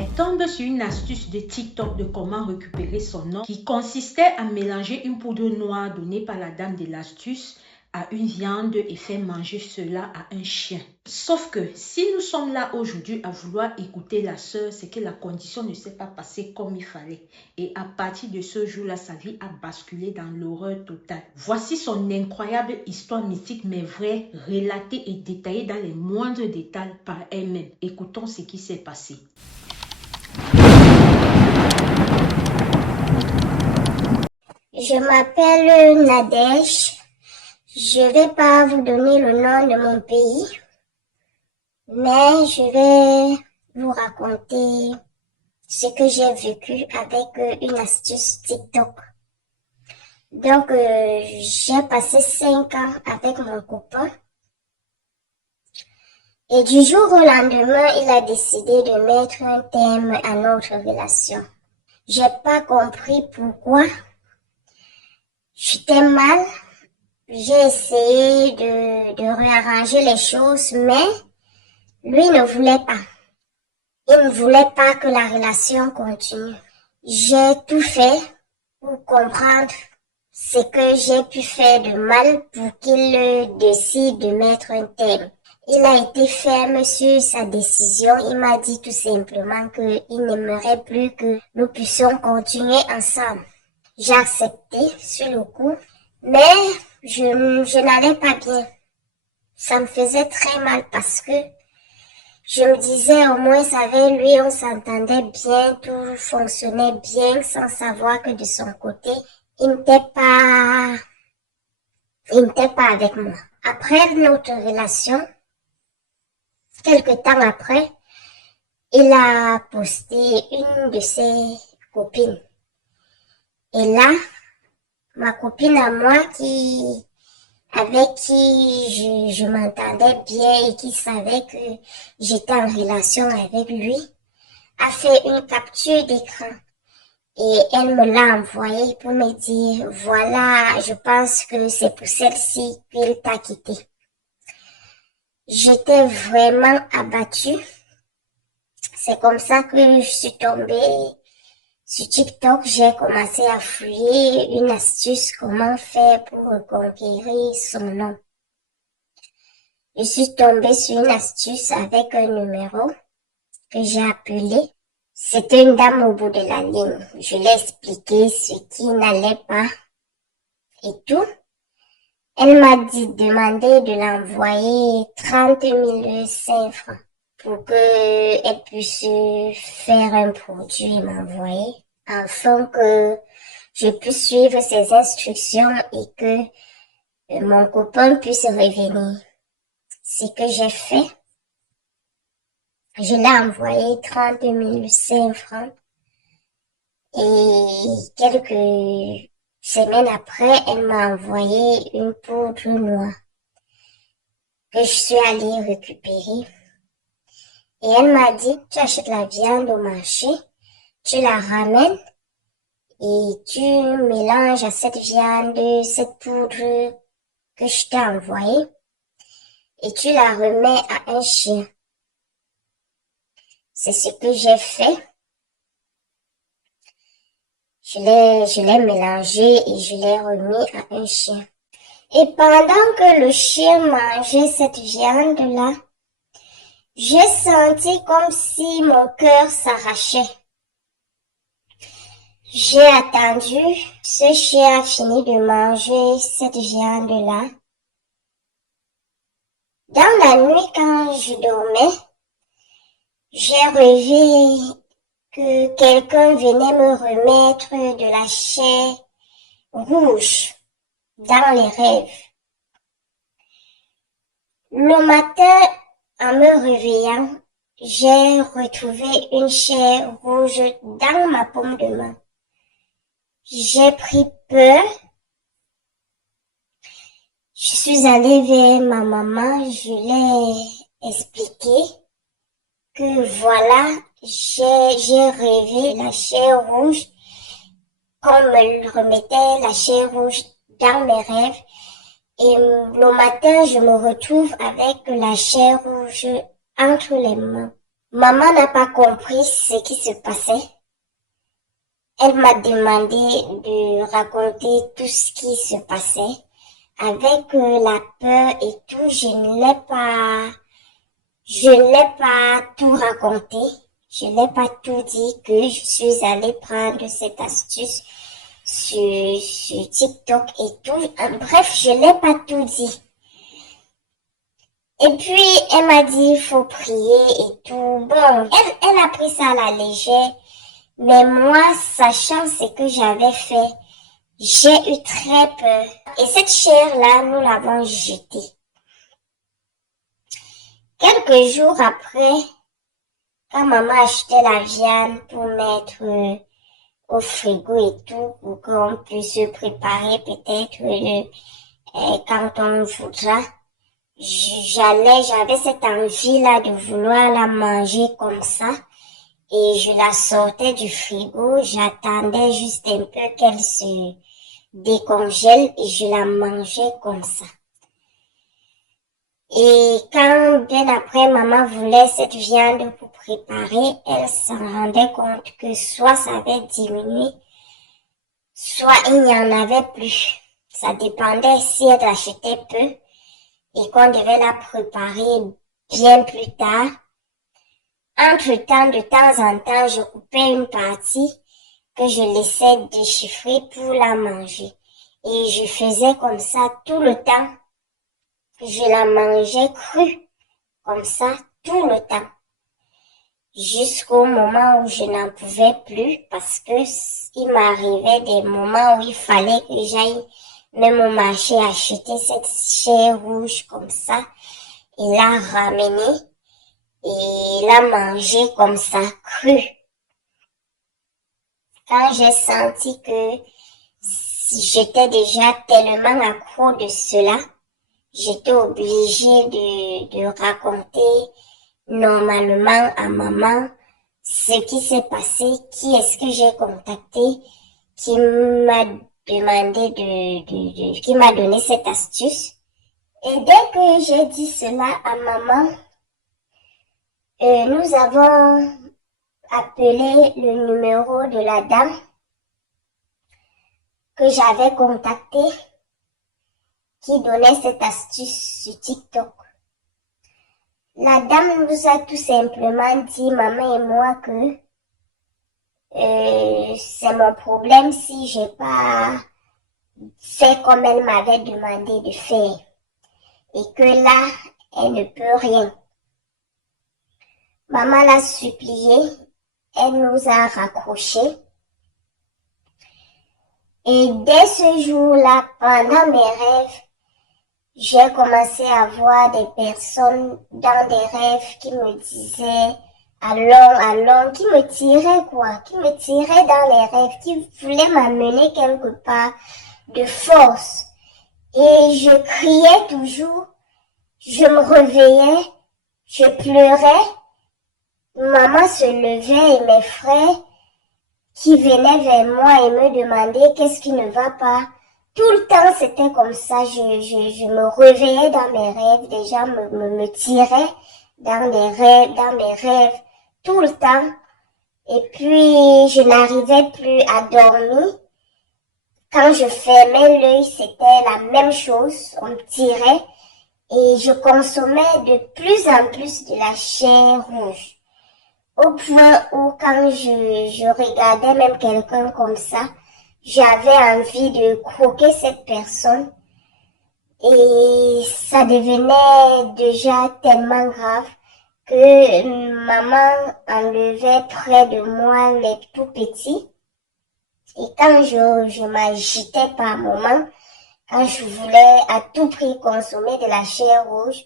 Elle tombe sur une astuce de TikTok de comment récupérer son nom qui consistait à mélanger une poudre noire donnée par la dame de l'astuce à une viande et faire manger cela à un chien. Sauf que si nous sommes là aujourd'hui à vouloir écouter la sœur, c'est que la condition ne s'est pas passée comme il fallait. Et à partir de ce jour-là, sa vie a basculé dans l'horreur totale. Voici son incroyable histoire mystique mais vraie, relatée et détaillée dans les moindres détails par elle-même. Écoutons ce qui s'est passé. Je m'appelle Nadège. Je ne vais pas vous donner le nom de mon pays, mais je vais vous raconter ce que j'ai vécu avec une astuce TikTok. Donc, j'ai passé 5 ans avec mon copain. Et du jour au lendemain, il a décidé de mettre un terme à notre relation. J'ai pas compris pourquoi. J'étais mal. J'ai essayé de réarranger les choses, mais lui ne voulait pas. Il ne voulait pas que la relation continue. J'ai tout fait pour comprendre ce que j'ai pu faire de mal pour qu'il décide de mettre un terme. Il a été ferme sur sa décision. Il m'a dit tout simplement qu'il n'aimerait plus que nous puissions continuer ensemble. J'ai accepté sur le coup, mais je n'allais pas bien. Ça me faisait très mal parce que je me disais au moins avec lui on s'entendait bien, tout fonctionnait bien sans savoir que de son côté, il n'était pas avec moi. Après notre relation, quelque temps après, il a posté une de ses copines. Et là, ma copine à moi avec qui je m'entendais bien et qui savait que j'étais en relation avec lui, a fait une capture d'écran. Et elle me l'a envoyé pour me dire, voilà, je pense que c'est pour celle-ci qu'il t'a quitté. J'étais vraiment abattue. C'est comme ça que je suis tombée sur TikTok. J'ai commencé à fouiller une astuce, comment faire pour reconquérir son nom. Je suis tombée sur une astuce avec un numéro que j'ai appelé. C'était une dame au bout de la ligne. Je lui ai expliqué ce qui n'allait pas et tout. Elle m'a demandé de l'envoyer 30 500 francs pour qu'elle puisse faire un produit et m'envoyer afin que je puisse suivre ses instructions et que mon copain puisse revenir. Ce que j'ai fait, je l'ai envoyé 30 500 francs et quelques semaines après, elle m'a envoyé une poudre noire que je suis allée récupérer. Et elle m'a dit, tu achètes la viande au marché, tu la ramènes et tu mélanges à cette viande, cette poudre que je t'ai envoyée et tu la remets à un chien. C'est ce que j'ai fait. Je l'ai mélangé et je l'ai remis à un chien. Et pendant que le chien mangeait cette viande-là, j'ai senti comme si mon cœur s'arrachait. J'ai attendu, ce chien a fini de manger cette viande-là. Dans la nuit, quand je dormais, j'ai rêvé que quelqu'un venait me remettre de la chair rouge dans les rêves. Le matin, en me réveillant, j'ai retrouvé une chair rouge dans ma paume de main. J'ai pris peur. Je suis allée vers ma maman, je l'ai expliqué que voilà, j'ai rêvé la chair rouge, qu'on me remettait la chair rouge dans mes rêves. Et le matin, je me retrouve avec la chair rouge entre les mains. Maman n'a pas compris ce qui se passait. Elle m'a demandé de raconter tout ce qui se passait. Avec la peur et tout, je ne l'ai pas tout raconté. Je n'ai pas tout dit que je suis allée prendre cette astuce sur TikTok et tout. Bref, je n'ai pas tout dit. Et puis, elle m'a dit, il faut prier et tout. Bon, elle a pris ça à la légère. Mais moi, sachant ce que j'avais fait, j'ai eu très peur. Et cette chair-là, nous l'avons jetée. Quelques jours après, quand maman achetait la viande pour mettre au frigo et tout, pour qu'on puisse se préparer peut-être quand on voudra, j'avais cette envie-là de vouloir la manger comme ça. Et je la sortais du frigo, j'attendais juste un peu qu'elle se décongèle et je la mangeais comme ça. Et quand bien après maman voulait cette viande pour préparer, elle s'en rendait compte que soit ça avait diminué, soit il n'y en avait plus. Ça dépendait si elle achetait peu et qu'on devait la préparer bien plus tard. Entre-temps, de temps en temps, je coupais une partie que je laissais déchiffrer pour la manger. Et je faisais comme ça tout le temps. Je la mangeais crue, comme ça, tout le temps. Jusqu'au moment où je n'en pouvais plus, parce que il m'arrivait des moments où il fallait que j'aille même au marché acheter cette chair rouge comme ça, et la ramener, et la manger comme ça, crue. Quand j'ai senti que j'étais déjà tellement accro de cela, j'étais obligée de raconter normalement à maman ce qui s'est passé, qui est-ce que j'ai contacté, qui m'a demandé qui m'a donné cette astuce. Et dès que j'ai dit cela à maman, nous avons appelé le numéro de la dame que j'avais contactée qui donnait cette astuce sur TikTok. La dame nous a tout simplement dit, maman et moi, que c'est mon problème si j'ai pas fait comme elle m'avait demandé de faire. Et que là, elle ne peut rien. Maman l'a supplié, elle nous a raccrochés. Et dès ce jour-là, pendant mes rêves, j'ai commencé à voir des personnes dans des rêves qui me disaient allons, qui me tiraient qui me tiraient dans les rêves, qui voulaient m'amener quelque part de force. Et je criais toujours, je me réveillais, je pleurais, maman se levait et mes frères qui venaient vers moi et me demandaient qu'est-ce qui ne va pas. Tout le temps, c'était comme ça. Je me réveillais dans mes rêves. Des gens me tiraient dans mes rêves, tout le temps. Et puis, je n'arrivais plus à dormir. Quand je fermais l'œil, c'était la même chose. On me tirait. Et je consommais de plus en plus de la chair rouge. Au point où quand je regardais même quelqu'un comme ça, j'avais envie de croquer cette personne et ça devenait déjà tellement grave que maman enlevait près de moi les tout petits. Et quand je m'agitais par moments, quand je voulais à tout prix consommer de la chair rouge,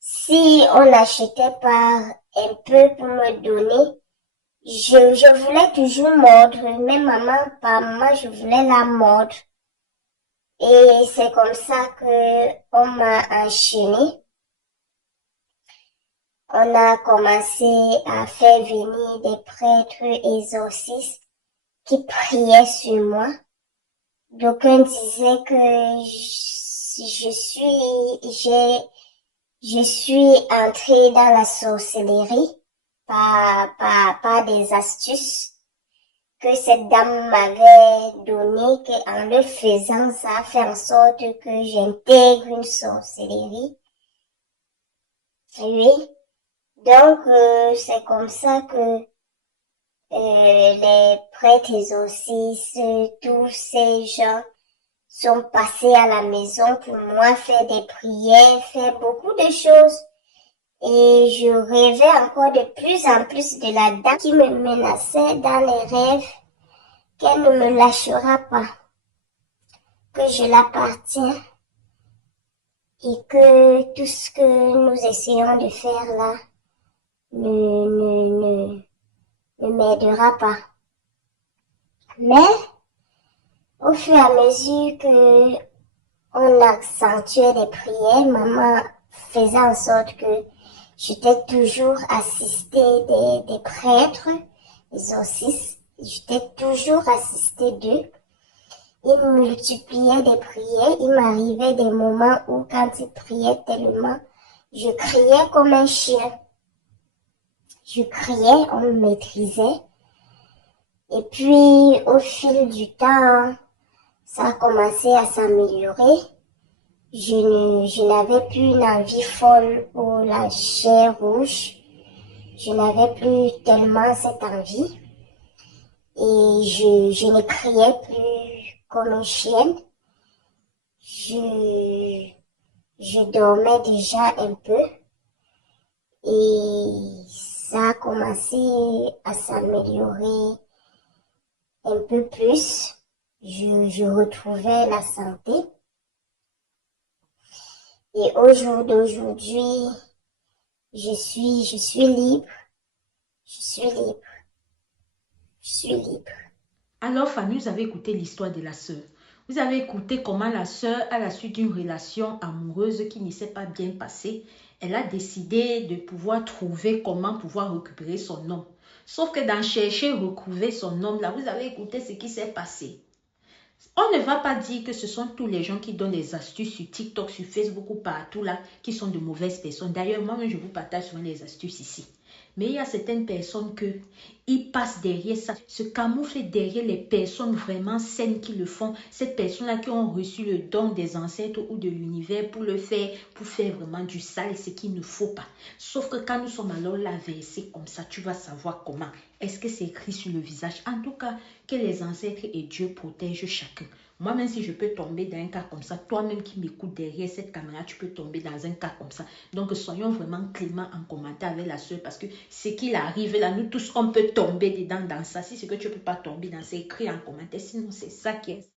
si on n'achetait pas un peu pour me donner, je voulais toujours mordre, même maman, par moment, je voulais la mordre. Et c'est comme ça que on m'a enchaîné. On a commencé à faire venir des prêtres exorcistes qui priaient sur moi. D'aucuns disaient que je suis entrée dans la sorcellerie. par des astuces que cette dame m'avait données, qu'en le faisant, ça a fait en sorte que j'intègre une sorcellerie. Oui. Donc, c'est comme ça que les prêtres exorcistes, tous ces gens sont passés à la maison pour moi, faire des prières, faire beaucoup de choses. Et je rêvais encore de plus en plus de la dame qui me menaçait dans les rêves, qu'elle ne me lâchera pas, que je l'appartiens et que tout ce que nous essayons de faire là ne m'aidera pas. Mais au fur et à mesure que on accentuait les prières, maman faisait en sorte que j'étais toujours assistée des prêtres exorcistes. J'étais toujours assistée d'eux. Ils multipliaient des prières. Il m'arrivait des moments où, quand ils priaient tellement, je criais comme un chien. Je criais, on me maîtrisait. Et puis, au fil du temps, ça a commencé à s'améliorer. Je n'avais plus une envie folle pour la chair rouge. Je n'avais plus tellement cette envie. Et je ne criais plus comme une chienne. Je dormais déjà un peu. Et ça a commencé à s'améliorer un peu plus. Je retrouvais la santé. Et au jour d'aujourd'hui, je suis libre. Je suis libre. Je suis libre. Alors, famille, vous avez écouté l'histoire de la sœur. Vous avez écouté comment la sœur, à la suite d'une relation amoureuse qui ne s'est pas bien passée, elle a décidé de pouvoir trouver comment pouvoir récupérer son homme. Sauf que dans chercher à retrouver son homme, là, vous avez écouté ce qui s'est passé. On ne va pas dire que ce sont tous les gens qui donnent des astuces sur TikTok, sur Facebook ou partout là, qui sont de mauvaises personnes. D'ailleurs, moi-même, je vous partage souvent les astuces ici. Mais il y a certaines personnes ils passent derrière ça, se camouflent derrière les personnes vraiment saines qui le font. Ces personnes-là qui ont reçu le don des ancêtres ou de l'univers pour faire vraiment du sale, ce qu'il ne faut pas. Sauf que quand nous sommes alors là versés comme ça, tu vas savoir comment. Est-ce que c'est écrit sur le visage? En tout cas, que les ancêtres et Dieu protègent chacun. Moi, même si je peux tomber dans un cas comme ça, toi-même qui m'écoutes derrière cette caméra, tu peux tomber dans un cas comme ça. Donc, soyons vraiment cléments en commentaire avec la soeur parce que ce qu'il arrive là, nous tous, on peut tomber dedans dans ça. Si c'est que tu ne peux pas tomber dans, c'est écrit en commentaire. Sinon, c'est ça qui est.